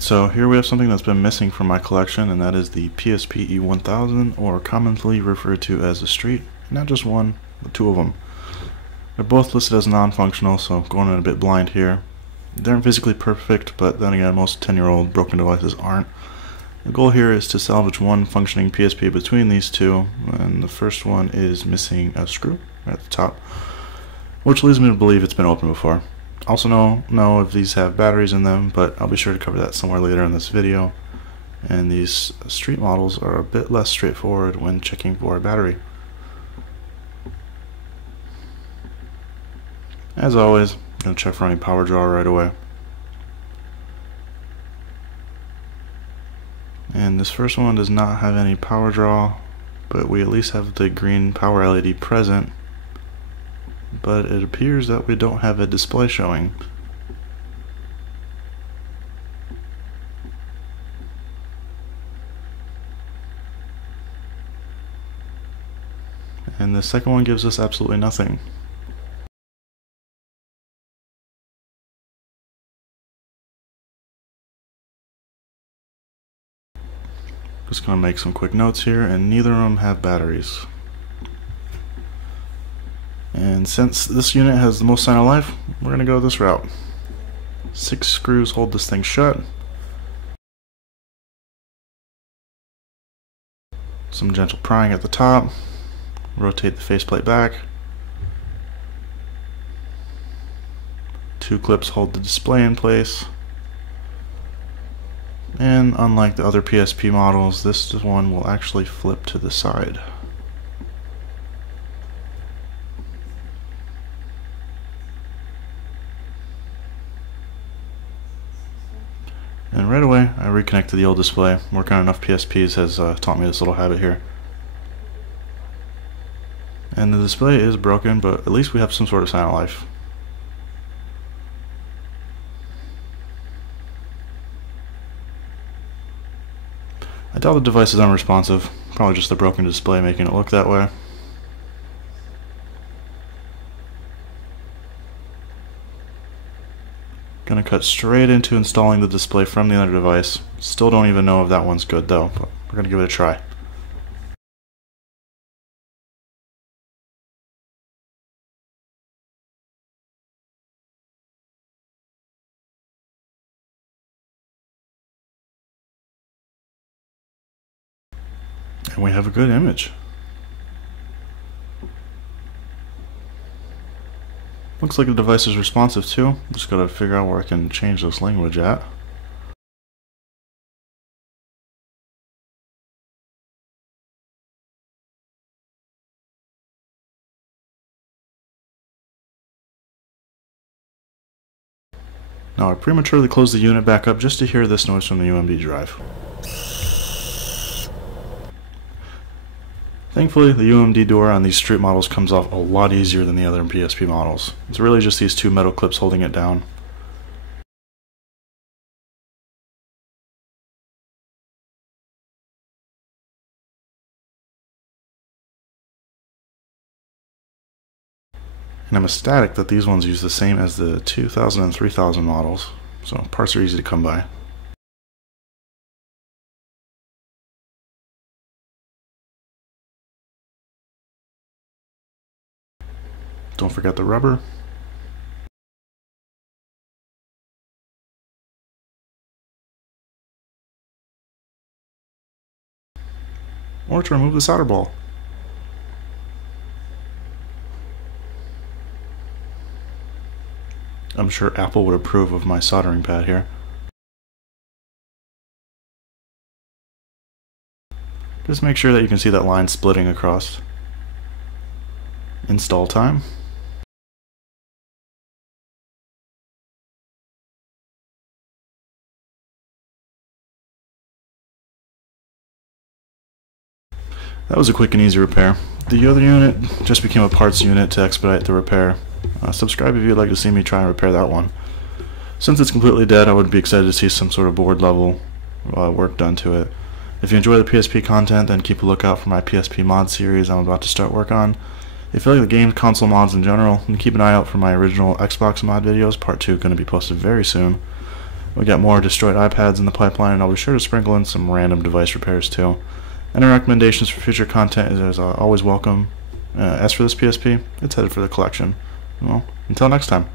Alright, so here we have something that's been missing from my collection, and that is the PSP E1000, or commonly referred to as the Street. Not just one, but two of them. They're both listed as non-functional, so I'm going in a bit blind here. They aren't physically perfect, but then again, most 10-year-old broken devices aren't. The goal here is to salvage one functioning PSP between these two, and the first one is missing a screw right at the top, which leads me to believe it's been opened before. Also know if these have batteries in them, but I'll be sure to cover that somewhere later in this video. And these Street models are a bit less straightforward when checking for a battery. As always, I'm going to check for any power draw right away. And this first one does not have any power draw, but we at least have the green power LED present. But it appears that we don't have a display showing. And the second one gives us absolutely nothing. Just gonna make some quick notes here, and neither of them have batteries. And since this unit has the most sign of life, we're gonna go this route. 6 screws hold this thing shut. Some gentle prying at the top. Rotate the faceplate back. 2 clips hold the display in place. And unlike the other PSP models, this one will actually flip to the side. And right away, I reconnected the old display. Working on enough PSPs has taught me this little habit here. And the display is broken, but at least we have some sort of sign of life. I doubt the device is unresponsive. Probably just the broken display making it look that way. Gonna cut straight into installing the display from the other device. Still don't even know if that one's good though, but we're gonna give it a try. And we have a good image. Looks like the device is responsive too. Just gotta figure out where I can change this language at. Now I prematurely closed the unit back up just to hear this noise from the UMD drive. Thankfully, the UMD door on these Street models comes off a lot easier than the other PSP models. It's really just these 2 metal clips holding it down. And I'm ecstatic that these ones use the same as the 2000 and 3000 models, so parts are easy to come by. Don't forget the rubber. Or to remove the solder ball. I'm sure Apple would approve of my soldering pad here. Just make sure that you can see that line splitting across. Install time. That was a quick and easy repair. The other unit just became a parts unit to expedite the repair. Subscribe if you'd like to see me try and repair that one. Since it's completely dead, I would be excited to see some sort of board level work done to it. If you enjoy the PSP content, then keep a lookout for my PSP mod series I'm about to start work on. If you like the game console mods in general, then keep an eye out for my original Xbox mod videos. Part 2 going to be posted very soon. We got more destroyed iPads in the pipeline, and I'll be sure to sprinkle in some random device repairs too. Any recommendations for future content is always welcome. As for this PSP, it's headed for the collection. Well, until next time.